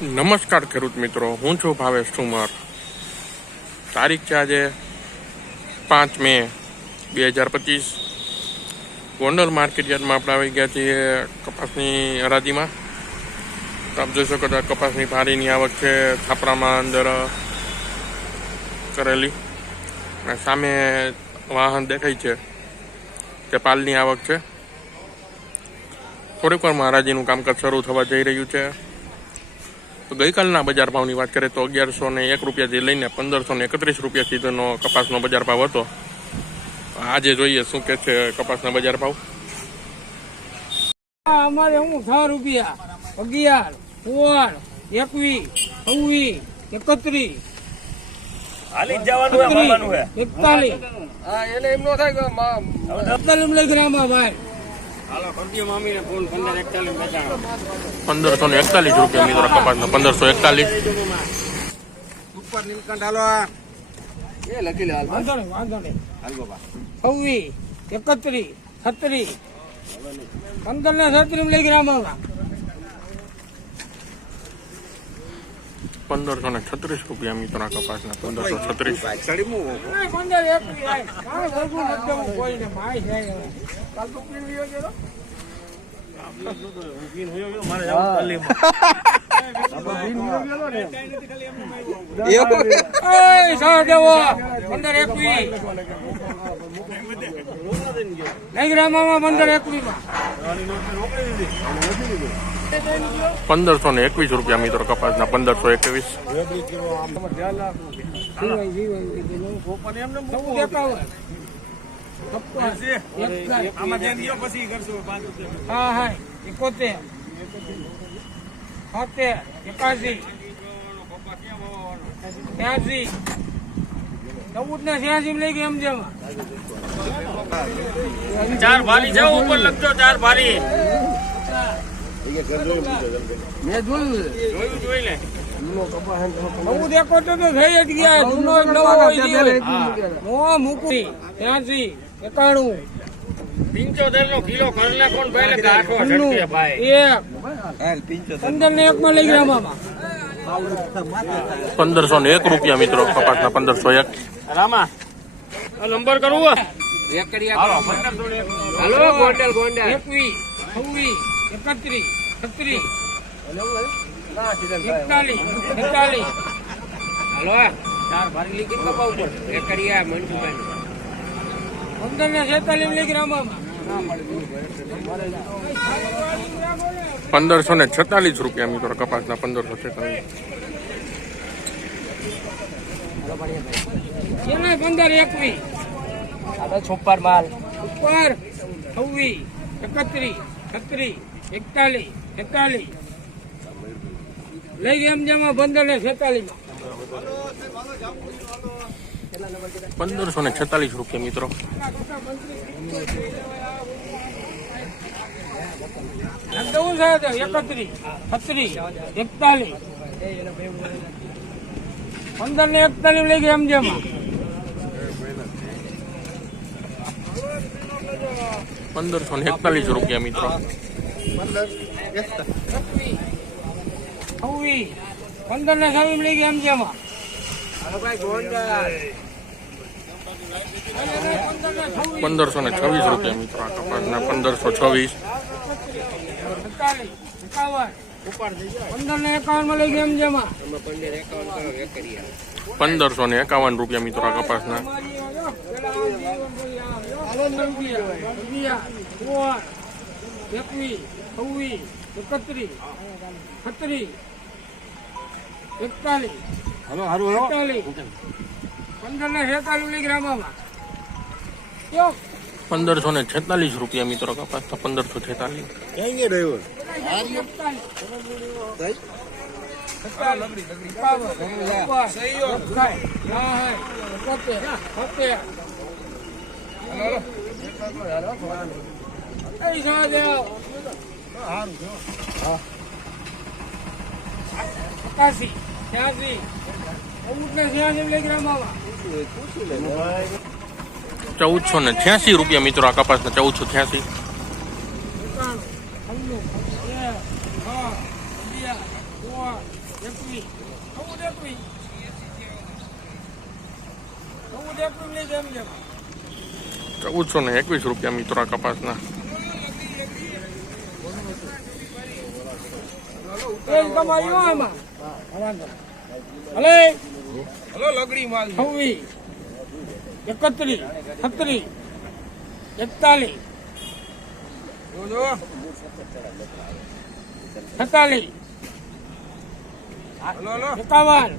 નમસ્કાર ખેડૂત મિત્રો, હું છું ભાવેશ ઠુમર. તારીખ છે આજે 5 મે 2025. ગોંડલ માર્કેટ યાર્ડમાં આપણે આવી ગયા છીએ કપાસની હરાજીમાં. તો આપ જોઈ શકો છો કપાસની ભારીની આવક છે છાપરામાં અંદર કરેલી, અને સામે વાહન દેખાય છે તે પાલની આવક છે. થોડીક વારમાં હરાજીનું કામકાજ શરૂ થવા જઈ રહ્યું છે. તો ગઈકાલના બજાર ભાવની વાત કરીએ તો 1101 રૂપિયાથી લઈને 1531 રૂપિયા સુધીનો કપાસનો બજાર ભાવ હતો. આજે જોઈએ શું કે છે કપાસના બજાર ભાવ. અમારે 6 રૂપિયા 11 16 21 26 31 હાલી જવાનું હે મામાનું હે 41 હા એને એમ નો થાય કે 41 લઈ ગ્રામમાં ભાઈ. હાલો કરજો મામીને ફોન 1541 બચાવો 1541 રૂપિયા મિત્રો કપાસનો 1541. ઉપર નીલકંઠ હાલો એ લખી લે હાલ વાંધો નહીં હાલ બાબા 26 31 36 15 ને 36 લઈ ગ્રામમાં 1536 રૂપિયા મિત્રો કપાસના 1536. સાડી મુ 15 21 કાંઈ ભરપૂર નથી દેવું કોઈને માય છે કાલ તો પીન વિયો ગયો ઉભીન હોયો ગયો મારે જાવ તાલીમ ઉભીન હોયો ગયો ને એ સા દેવો 15 21 લઈ ગ્રામમાં 15 21 માં 1521 રૂપિયા મિત્રો કપાસના 1521. હા હા 71 70 81 83 14 ને 86 લઈ ગયા સમજમાં ચાર ભારી જાવ ઉપર લખજો ચાર ભારી મેં જોયું જોઈ લે હું દેખો તો થઈ જ ગયા જૂનો નવો હોય મૂકું 83 91 75 નો કિલો કરલે કોણ ભાઈ ગાંઠો ઝટકે ભાઈ 15 ને 1 માં લઈ ગયા મામા 1501 રૂપિયા મિત્રો કપાસના 1501. રામા આ નંબર કરવું એક કરી હાલો 1501 હાલો ગોંડલ 21 26 31 36 41 હાલો ચાર ભારી લીધી કપા ઉપર એક કરી આ મંજુભાઈ 15 ને 46 લઈ ગયા મામા 1546 રૂપિયા મિત્રો કપાસના 1546. એના 15 21 આ છોપર માલ ઉપર 26 31 36 41 લઈ ગયા જમા 15 ને 46 માં 1546 રૂપિયા મિત્રો. દઉં છે 31 36 41 15 ને 41 લઈ ગયા જમા 1541 રૂપિયા મિત્રો. 15 ને 60 લઈ ગયા જમા ભાઈ ગોંડલ 1526 રૂપિયા મિત્રો આ કપાસના 1526. 15 ને 51 માં લઈ ગયા જમા 1551 રૂપિયા મિત્રો આ કપાસના. 1546 રૂપિયા મિત્રો કપાસના 1546. એકાસી 86 લઈ ગયા મામા 1486 રૂપિયા મિત્રો આ કપાસના 1486. ₹1421 મિત્રો આ કપાસના. હલો લગડી માલ 26 31 36 41 46 51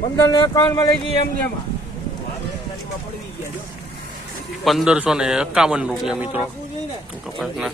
1551 માં લઈ જઈએ એમ જેમાં ₹1551 મિત્રો કપાસના.